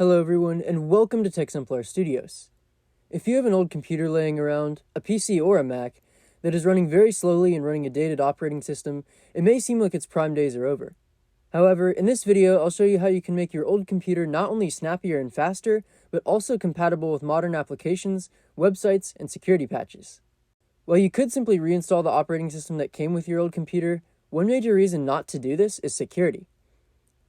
Hello everyone, and welcome to TechSemplar Studios. If you have an old computer laying around, a PC or a Mac, that is running very slowly and running a dated operating system, it may seem like its prime days are over. However, in this video, I'll show you how you can make your old computer not only snappier and faster, but also compatible with modern applications, websites, and security patches. While you could simply reinstall the operating system that came with your old computer, one major reason not to do this is security.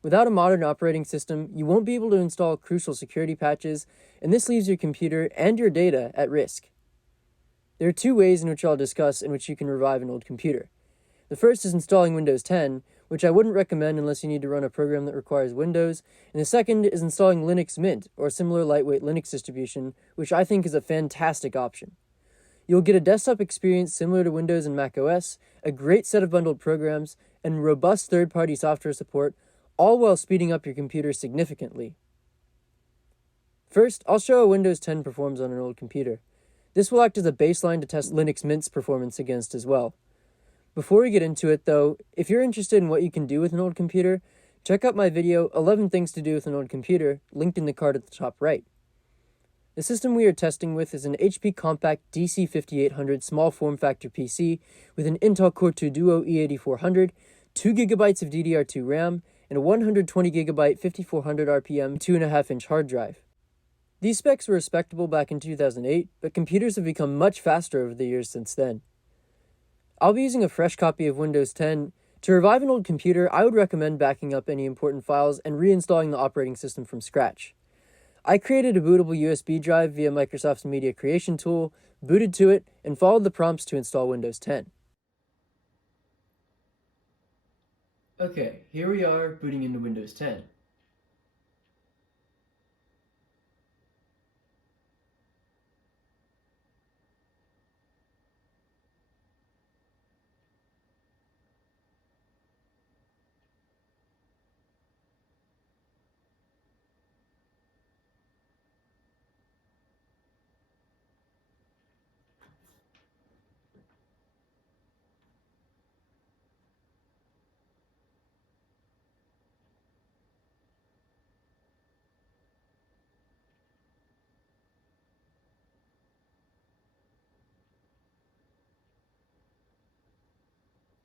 Without a modern operating system, you won't be able to install crucial security patches, and this leaves your computer and your data at risk. There are two ways in which I'll discuss in which you can revive an old computer. The first is installing Windows 10, which I wouldn't recommend unless you need to run a program that requires Windows, and the second is installing Linux Mint, or a similar lightweight Linux distribution, which I think is a fantastic option. You'll get a desktop experience similar to Windows and macOS, a great set of bundled programs, and robust third-party software support, all while speeding up your computer significantly. First, I'll show how Windows 10 performs on an old computer. This will act as a baseline to test Linux Mint's performance against as well. Before we get into it though, if you're interested in what you can do with an old computer, check out my video 11 Things to Do with an Old Computer, linked in the card at the top right. The system we are testing with is an HP Compact DC5800 small form factor PC with an Intel Core 2 Duo E8400, 2GB of DDR2 RAM, and a 120GB 5400 RPM 2.5-inch hard drive. These specs were respectable back in 2008, but computers have become much faster over the years since then. I'll be using a fresh copy of Windows 10. To revive an old computer, I would recommend backing up any important files and reinstalling the operating system from scratch. I created a bootable USB drive via Microsoft's Media Creation tool, booted to it, and followed the prompts to install Windows 10. Okay, here we are booting into Windows 10.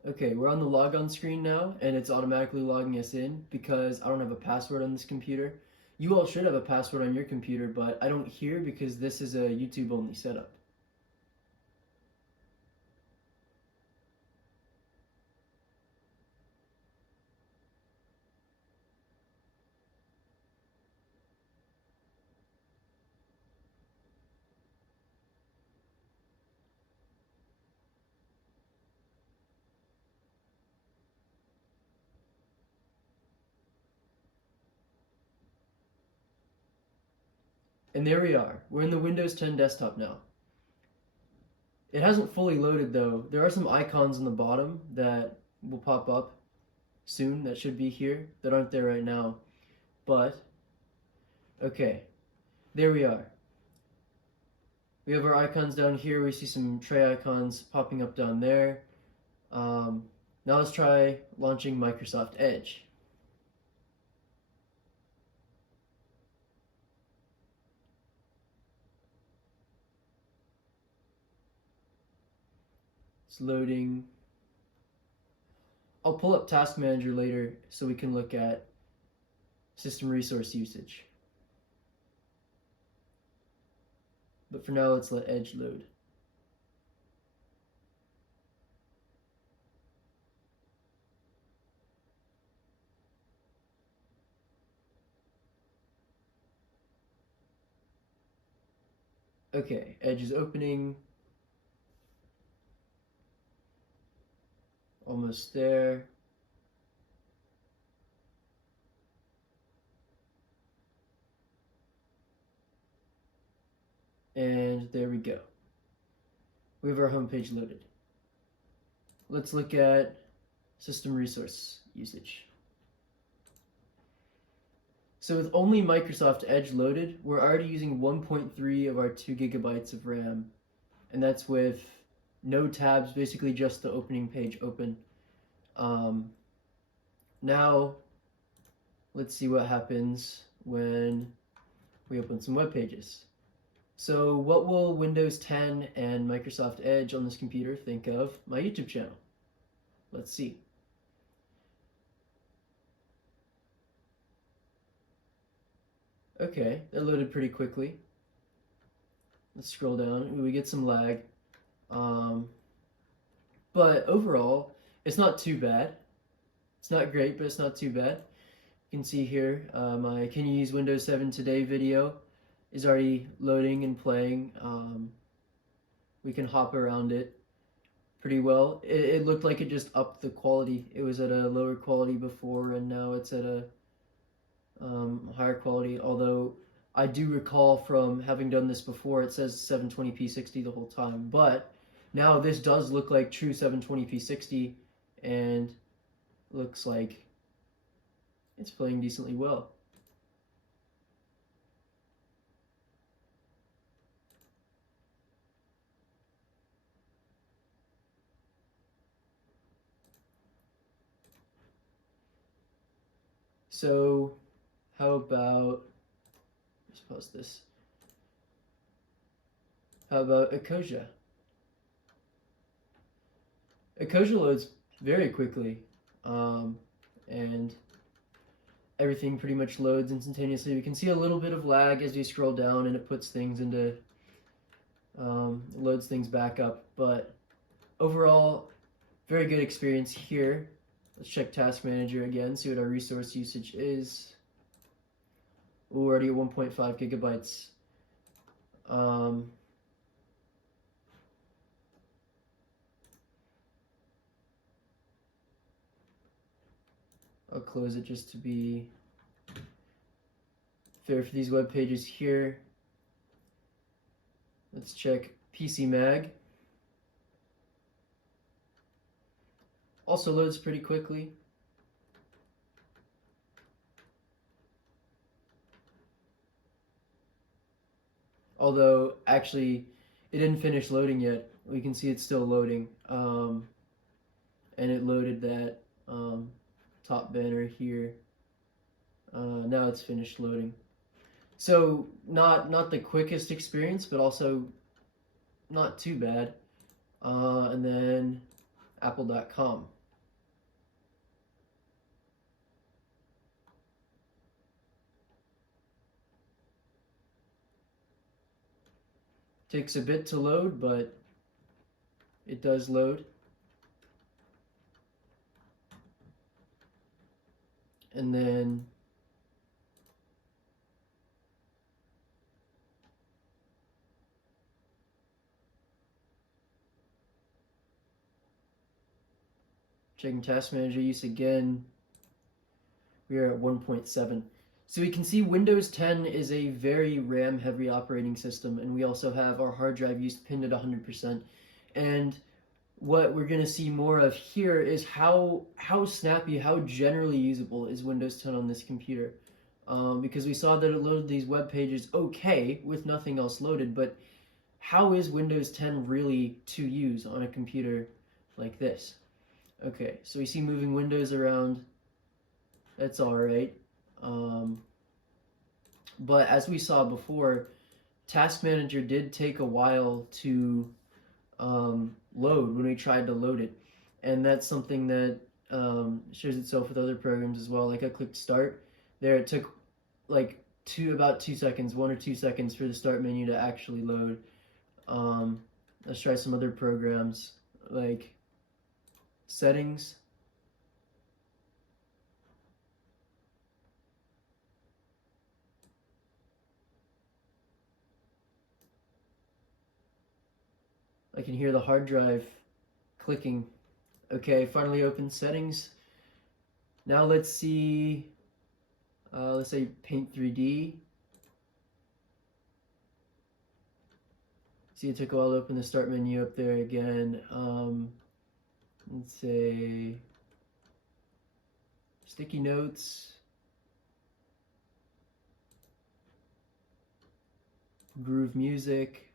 Okay, we're on the logon screen now, and it's automatically logging us in because I don't have a password on this computer. You all should have a password on your computer, but I don't here because this is a YouTube-only setup. And there we are. We're in the Windows 10 desktop now. It hasn't fully loaded though. There are some icons on the bottom that will pop up soon that should be here that aren't there right now. But, okay, there we are. We have our icons down here. We see some tray icons popping up down there. Now let's try launching Microsoft Edge. It's loading. I'll pull up Task Manager later so we can look at system resource usage. But for now, let's let Edge load. Okay, Edge is opening. Almost there. And there we go. We have our home page loaded. Let's look at system resource usage. So with only Microsoft Edge loaded, we're already using 1.3 of our 2GB of RAM. And that's with no tabs, basically just the opening page open. Now, let's see what happens when We open some web pages. So what will Windows 10 and Microsoft Edge on this computer think of my YouTube channel? Let's see. Okay, that loaded pretty quickly. Let's scroll down. We get some lag. But overall, it's not too bad. It's not great, but it's not too bad. You can see here my Can You Use Windows 7 Today video is already loading and playing. We can hop around it pretty well. It looked like it just upped the quality. It was at a lower quality before, and now it's at a higher quality, although I do recall from having done this before, it says 720p 60 the whole time, but now this does look like true 720p 60 and looks like it's playing decently well. So how about, let's pause this. How about Ecosia? Ecosia loads very quickly, and everything pretty much loads instantaneously. We can see a little bit of lag as you scroll down, and it puts things into, loads things back up, but overall, very good experience here. Let's check Task Manager again, see what our resource usage is. Ooh, already at 1.5 gigabytes. I'll close it just to be fair for these web pages here. Let's check PC Mag. Also loads pretty quickly. Although, actually, it didn't finish loading yet. We can see it's still loading. And it loaded that top banner here. Now it's finished loading. So, not the quickest experience, but also not too bad. And then apple.com. Takes a bit to load, but it does load. And then checking Task Manager use again, we are at 1.7. So we can see Windows 10 is a very RAM heavy operating system, and we also have our hard drive use pinned at 100%. And what we're going to see more of here is how snappy, how generally usable is Windows 10 on this computer. Because we saw that it loaded these web pages okay with nothing else loaded, but how is Windows 10 really to use on a computer like this? Okay, so we see moving windows around. That's alright. But as we saw before, Task Manager did take a while to load when we tried to load it. And that's something that shows itself with other programs as well. Like I clicked Start. There it took like about 2 seconds, 1 or 2 seconds for the Start menu to actually load. Let's try some other programs like Settings. I can hear the hard drive clicking. Okay, finally open Settings. Now let's see, let's say Paint 3D. See, it took a while to open the Start menu up there again. Let's say Sticky Notes. Groove Music.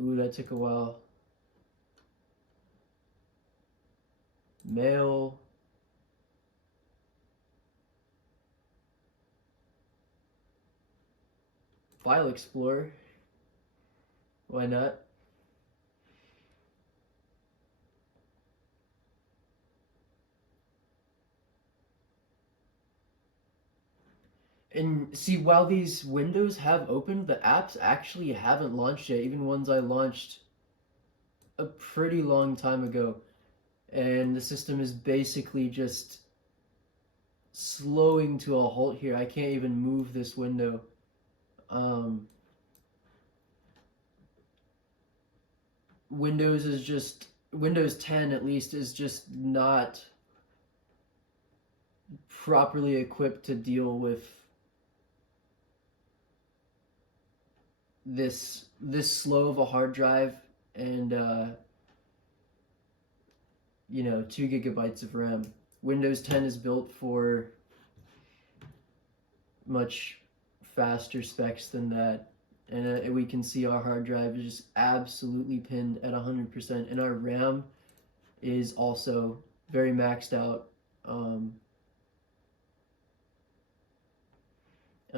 Ooh, that took a while. Mail. File Explorer. Why not? And see, while these windows have opened, the apps actually haven't launched yet, even ones I launched a pretty long time ago. And the system is basically just slowing to a halt here. I can't even move this window. Windows 10 at least is just not properly equipped to deal with this slow of a hard drive and 2 gigabytes of RAM. Windows 10 is built for much faster specs than that, and we can see our hard drive is just absolutely pinned at 100%, and our RAM is also very maxed out, and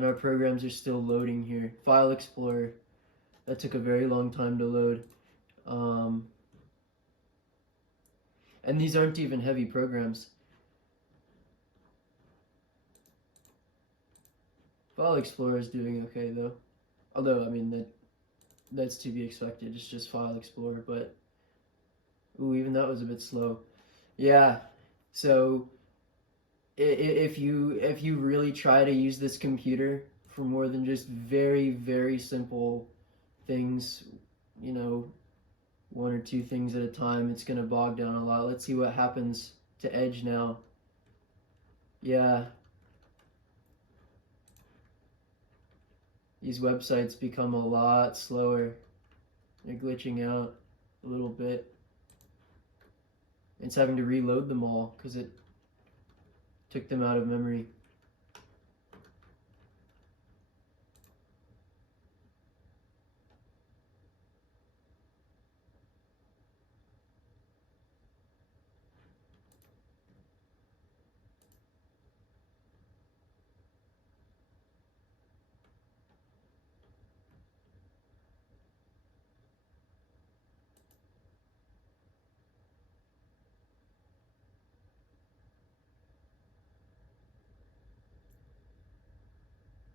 our programs are still loading here. File Explorer, that took a very long time to load, and these aren't even heavy programs. File Explorer is doing okay though, although I mean that's to be expected. It's just File Explorer, but ooh, even that was a bit slow. Yeah, so if you really try to use this computer for more than just very simple things, 1 or 2 things at a time, it's gonna bog down a lot. Let's see what happens to Edge now. Yeah, these websites become a lot slower. They're glitching out a little bit. It's having to reload them all because it took them out of memory.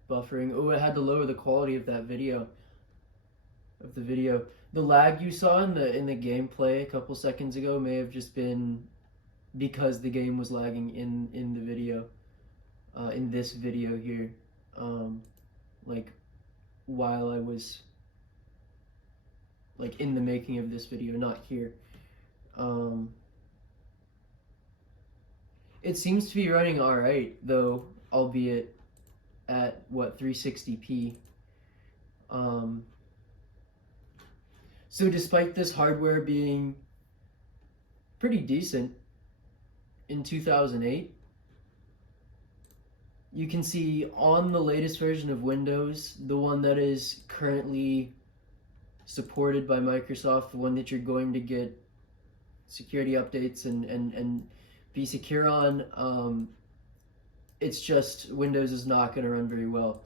Buffering. Oh, it had to lower the quality of that video. The lag you saw in the gameplay a couple seconds ago may have just been because the game was lagging in the video, in this video here, like while I was like in the making of this video, not here. It seems to be running all right though, albeit at what, 360p. So despite this hardware being pretty decent in 2008, you can see on the latest version of Windows, the one that is currently supported by Microsoft, the one that you're going to get security updates and be secure on, it's just Windows is not going to run very well.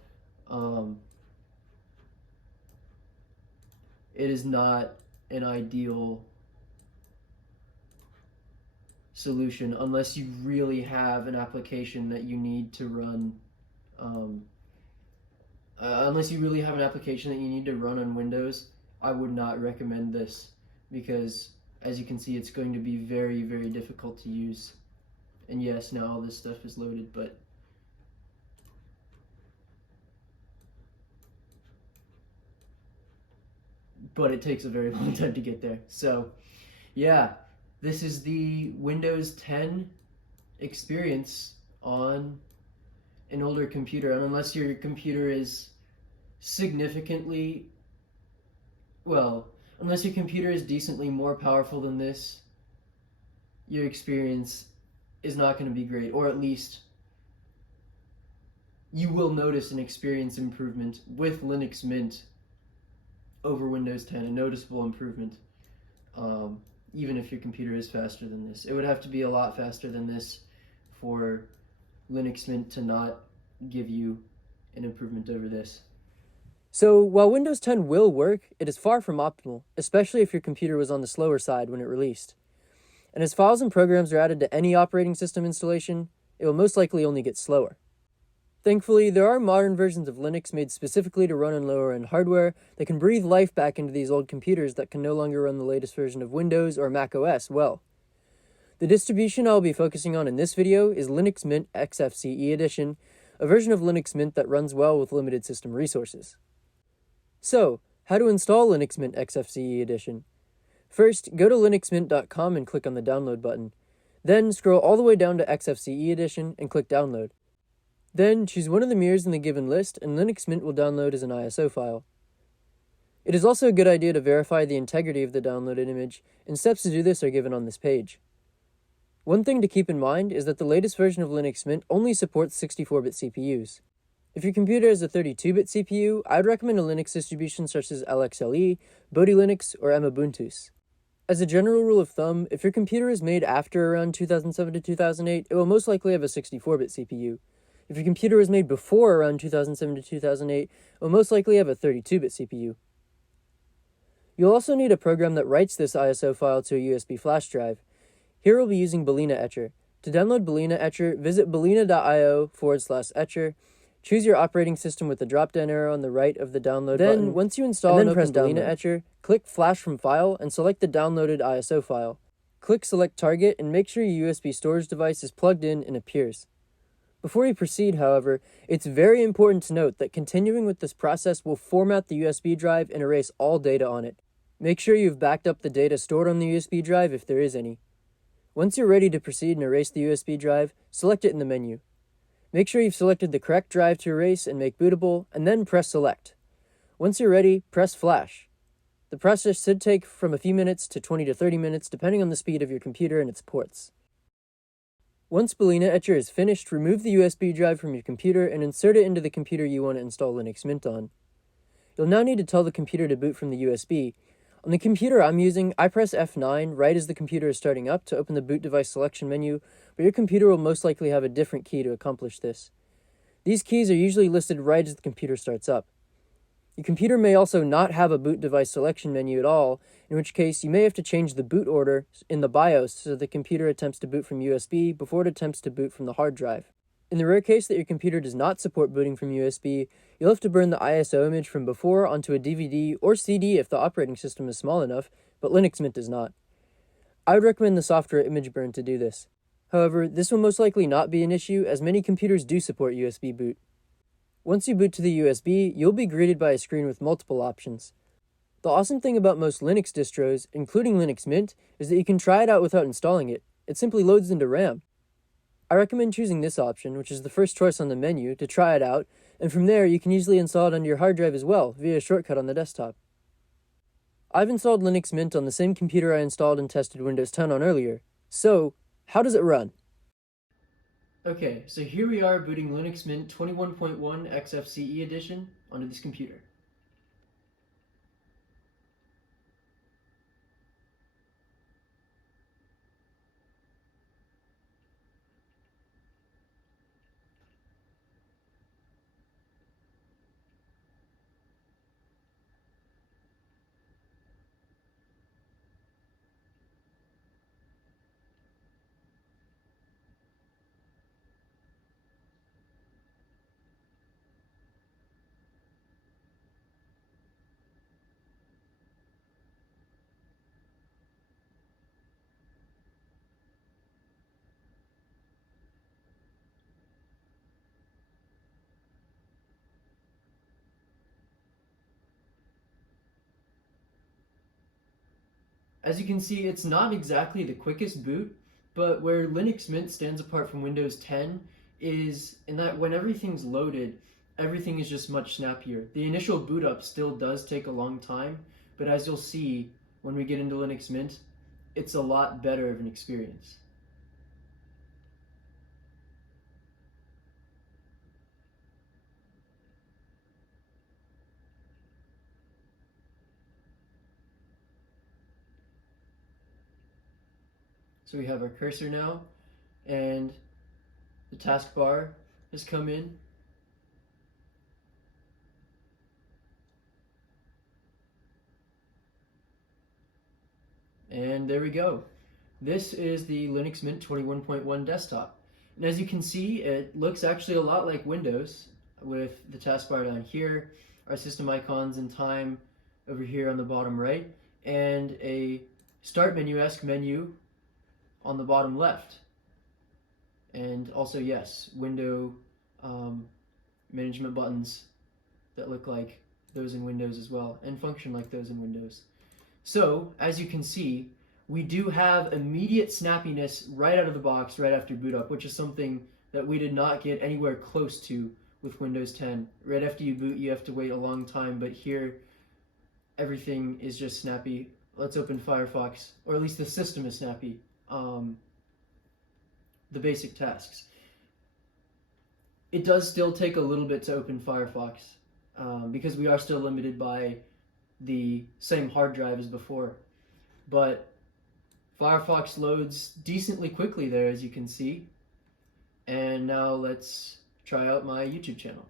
It is not an ideal solution unless you really have an application that you need to run. Unless you really have an application that you need to run on Windows, I would not recommend this because, as you can see, it's going to be very difficult to use. And yes, now all this stuff is loaded, but it takes a very long time to get there. So yeah, this is the Windows 10 experience on an older computer, and unless your computer is significantly, well, unless your computer is decently more powerful than this, your experience is not going to be great, or at least you will notice an experience improvement with Linux Mint over Windows 10, a noticeable improvement, even if your computer is faster than this. It would have to be a lot faster than this for Linux Mint to not give you an improvement over this. So while Windows 10 will work, it is far from optimal, especially if your computer was on the slower side when it released. And as files and programs are added to any operating system installation, it will most likely only get slower. Thankfully, there are modern versions of Linux made specifically to run on lower-end hardware that can breathe life back into these old computers that can no longer run the latest version of Windows or Mac OS well. The distribution I'll be focusing on in this video is Linux Mint XFCE Edition, a version of Linux Mint that runs well with limited system resources. So, how to install Linux Mint XFCE Edition? First, go to linuxmint.com and click on the download button. Then scroll all the way down to XFCE Edition and click download. Then choose one of the mirrors in the given list and Linux Mint will download as an ISO file. It is also a good idea to verify the integrity of the downloaded image, and steps to do this are given on this page. One thing to keep in mind is that the latest version of Linux Mint only supports 64-bit CPUs. If your computer has a 32-bit CPU, I'd recommend a Linux distribution such as LXLE, Bodhi Linux, or Ubuntu. As a general rule of thumb, if your computer is made after around 2007 to 2008, it will most likely have a 64-bit CPU. If your computer was made before around 2007 to 2008, it will most likely have a 32-bit CPU. You'll also need a program that writes this ISO file to a USB flash drive. Here we'll be using Balena Etcher. To download Balena Etcher, visit balena.io/etcher. Choose your operating system with the drop-down arrow on the right of the download button. Once you install and open Balena Etcher, click Flash from File and select the downloaded ISO file. Click Select Target and make sure your USB storage device is plugged in and appears. Before you proceed, however, it's very important to note that continuing with this process will format the USB drive and erase all data on it. Make sure you've backed up the data stored on the USB drive if there is any. Once you're ready to proceed and erase the USB drive, select it in the menu. Make sure you've selected the correct drive to erase and make bootable, and then press Select. Once you're ready, press Flash. The process should take from a few minutes to 20 to 30 minutes depending on the speed of your computer and its ports. Once Balena Etcher is finished, remove the USB drive from your computer and insert it into the computer you want to install Linux Mint on. You'll now need to tell the computer to boot from the USB. On the computer I'm using, I press F9 right as the computer is starting up to open the boot device selection menu, but your computer will most likely have a different key to accomplish this. These keys are usually listed right as the computer starts up. Your computer may also not have a boot device selection menu at all, in which case you may have to change the boot order in the BIOS so the computer attempts to boot from USB before it attempts to boot from the hard drive. In the rare case that your computer does not support booting from USB, you'll have to burn the ISO image from before onto a DVD or CD if the operating system is small enough, but Linux Mint does not. I would recommend the software image burn to do this. However, this will most likely not be an issue as many computers do support USB boot. Once you boot to the USB, you'll be greeted by a screen with multiple options. The awesome thing about most Linux distros, including Linux Mint, is that you can try it out without installing it. It simply loads into RAM. I recommend choosing this option, which is the first choice on the menu, to try it out, and from there you can easily install it onto your hard drive as well, via a shortcut on the desktop. I've installed Linux Mint on the same computer I installed and tested Windows 10 on earlier. So, how does it run? Okay, so here we are booting Linux Mint 21.1 XFCE Edition onto this computer. As you can see, it's not exactly the quickest boot, but where Linux Mint stands apart from Windows 10 is in that when everything's loaded, everything is just much snappier. The initial boot up still does take a long time, but as you'll see when we get into Linux Mint, it's a lot better of an experience. So we have our cursor now, and the taskbar has come in. And there we go. This is the Linux Mint 21.1 desktop. And as you can see, it looks actually a lot like Windows with the taskbar down here, our system icons and time over here on the bottom right, and a start menu-esque menu on the bottom left. And also, yes, window management buttons that look like those in Windows as well, and function like those in Windows. So, as you can see, we do have immediate snappiness right out of the box, right after boot up, which is something that we did not get anywhere close to with Windows 10. Right after you boot, you have to wait a long time, but here, everything is just snappy. Let's open Firefox, or at least the system is snappy. The basic tasks. It does still take a little bit to open Firefox, because we are still limited by the same hard drive as before. But Firefox loads decently quickly there, as you can see. And now let's try out my YouTube channel.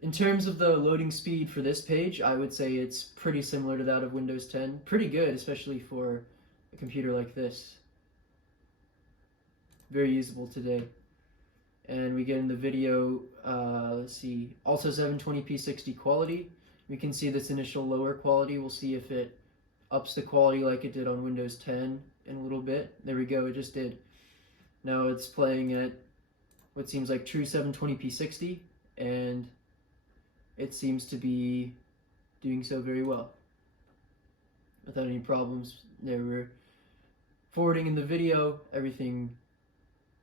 In terms of the loading speed for this page, I would say it's pretty similar to that of Windows 10. Pretty good, especially for a computer like this. Very usable today. And we get in the video, let's see, also 720p 60 quality. We can see this initial lower quality. We'll see if it ups the quality like it did on Windows 10 in a little bit. There we go, it just did. Now it's playing at what seems like true 720p 60, and it seems to be doing so very well without any problems. There we're forwarding in the video, everything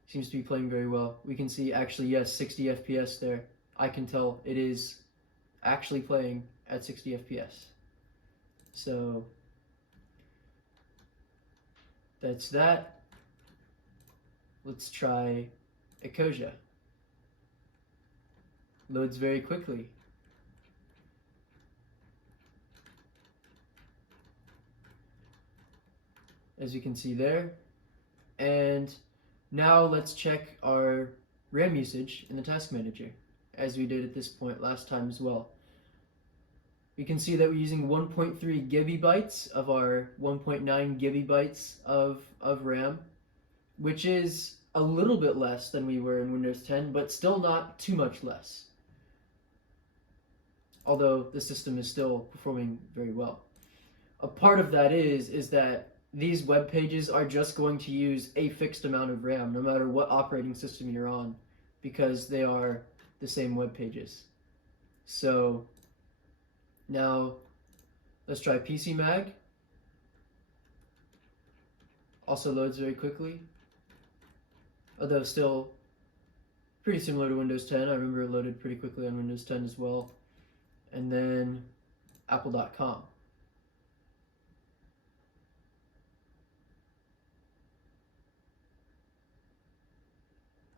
seems to be playing very well. We can see actually, yes, 60 FPS there. I can tell it is actually playing at 60 FPS. So that's that. Let's try Ecosia. Loads very quickly. As you can see there. And now let's check our RAM usage in the task manager, as we did at this point last time as well. We can see that we're using 1.3 gigabytes of our 1.9 gigabytes of RAM, which is a little bit less than we were in Windows 10, but still not too much less. Although the system is still performing very well. A part of that is that these web pages are just going to use a fixed amount of RAM, no matter what operating system you're on, because they are the same web pages. So now let's try PC Mag. Also loads very quickly, although still pretty similar to Windows 10. I remember it loaded pretty quickly on Windows 10 as well. And then Apple.com.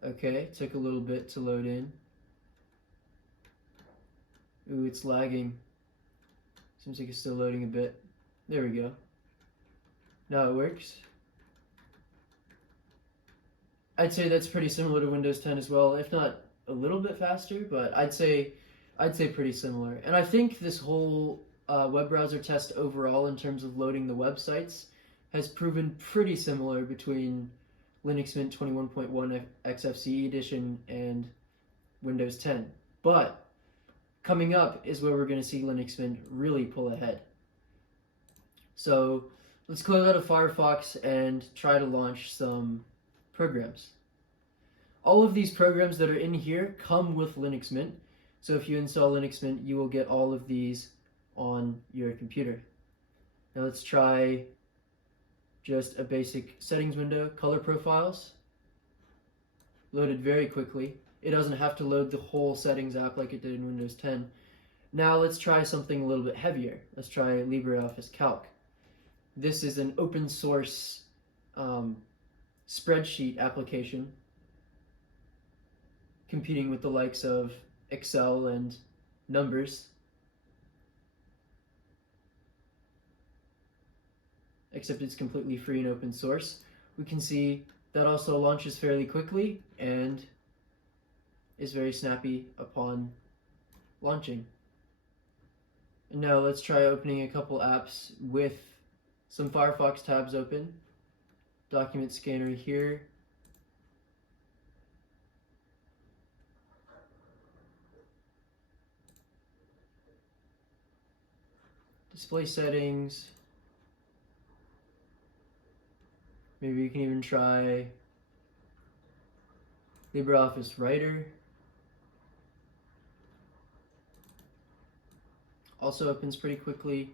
Okay, took a little bit to load in. Ooh, it's lagging. Seems like it's still loading a bit. There we go. Now it works. I'd say that's pretty similar to Windows 10 as well, if not a little bit faster, but I'd say pretty similar. And I think this whole web browser test overall, in terms of loading the websites, has proven pretty similar between Linux Mint 21.1 XFCE edition and Windows 10. But coming up is where we're going to see Linux Mint really pull ahead. So let's close out of Firefox and try to launch some programs. All of these programs that are in here come with Linux Mint. So if you install Linux Mint, you will get all of these on your computer. Now let's try just a basic settings window, color profiles. Loaded very quickly. It doesn't have to load the whole settings app like it did in Windows 10. Now let's try something a little bit heavier. Let's try LibreOffice Calc. This is an open source spreadsheet application competing with the likes of Excel and Numbers. Except it's completely free and open source. We can see that also launches fairly quickly, and is very snappy upon launching. And now let's try opening a couple apps with some Firefox tabs open. Document scanner here. Display settings. Maybe you can even try LibreOffice Writer. Also opens pretty quickly.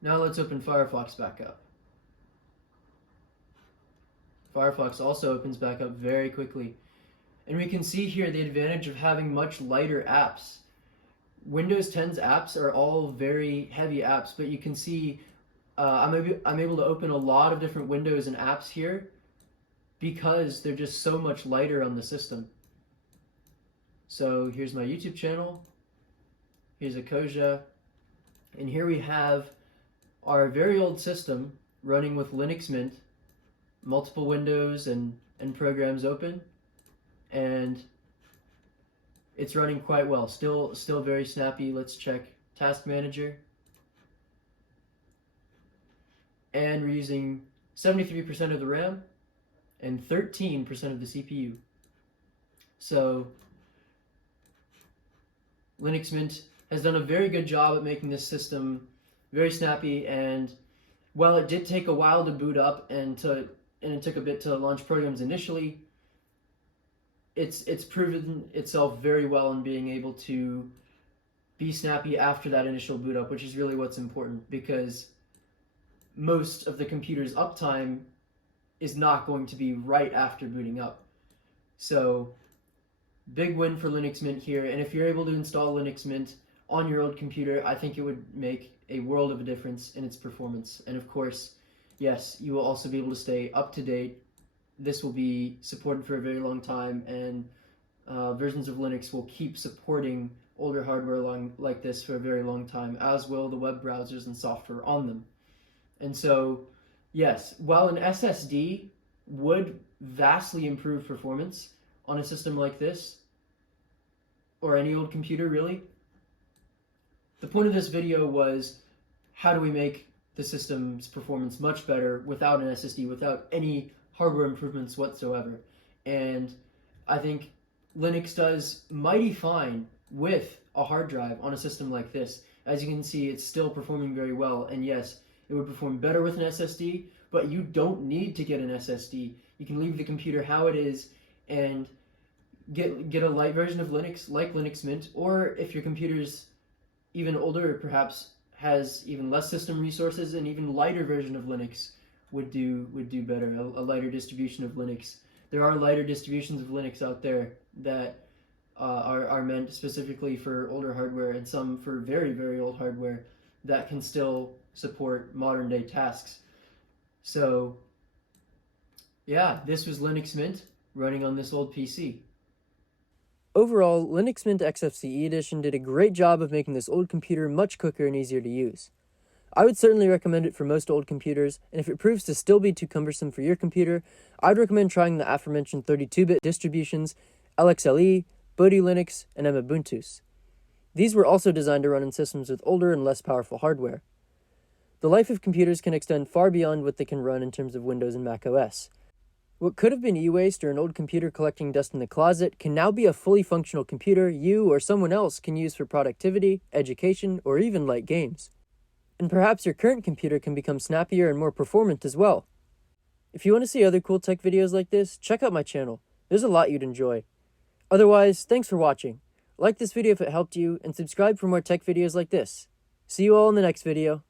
Now let's open Firefox back up. Firefox also opens back up very quickly. And we can see here the advantage of having much lighter apps. Windows 10's apps are all very heavy apps, but you can see I'm able to open a lot of different windows and apps here because they're just so much lighter on the system. So here's my YouTube channel. Here's a Koja. And here we have our very old system running with Linux Mint, multiple windows and programs open, and it's running quite well. Still very snappy. Let's check Task Manager. And we're using 73% of the RAM and 13% of the CPU. So Linux Mint has done a very good job at making this system very snappy, and while it did take a while to boot up and it took a bit to launch programs initially, it's proven itself very well in being able to be snappy after that initial boot up, which is really what's important, because most of the computer's uptime is not going to be right after booting up. So big win for Linux Mint here, and if you're able to install Linux Mint on your old computer, I think it would make a world of a difference in its performance. And of course, yes, you will also be able to stay up to date. This will be supported for a very long time, and versions of Linux will keep supporting older hardware like this for a very long time, as will the web browsers and software on them. And so, yes, while an SSD would vastly improve performance on a system like this, or any old computer really, the point of this video was, how do we make the system's performance much better without an SSD, without any hardware improvements whatsoever? And I think Linux does mighty fine with a hard drive on a system like this. As you can see, it's still performing very well, and yes, it would perform better with an SSD, but you don't need to get an SSD. You can leave the computer how it is and get a light version of Linux, like Linux Mint, or if your computer's even older, perhaps has even less system resources, an even lighter version of Linux would do better, a lighter distribution of Linux. There are lighter distributions of Linux out there that are meant specifically for older hardware, and some for very, very old hardware that can still support modern day tasks. So yeah, this was Linux Mint running on this old PC. Overall, Linux Mint XFCE Edition did a great job of making this old computer much quicker and easier to use. I would certainly recommend it for most old computers, and if it proves to still be too cumbersome for your computer, I'd recommend trying the aforementioned 32-bit distributions, LXLE, Bodhi Linux, and Ubuntu. These were also designed to run in systems with older and less powerful hardware. The life of computers can extend far beyond what they can run in terms of Windows and Mac OS. What could have been e-waste or an old computer collecting dust in the closet can now be a fully functional computer you or someone else can use for productivity, education, or even light games. And perhaps your current computer can become snappier and more performant as well. If you want to see other cool tech videos like this, check out my channel. There's a lot you'd enjoy. Otherwise, thanks for watching. Like this video if it helped you, and subscribe for more tech videos like this. See you all in the next video.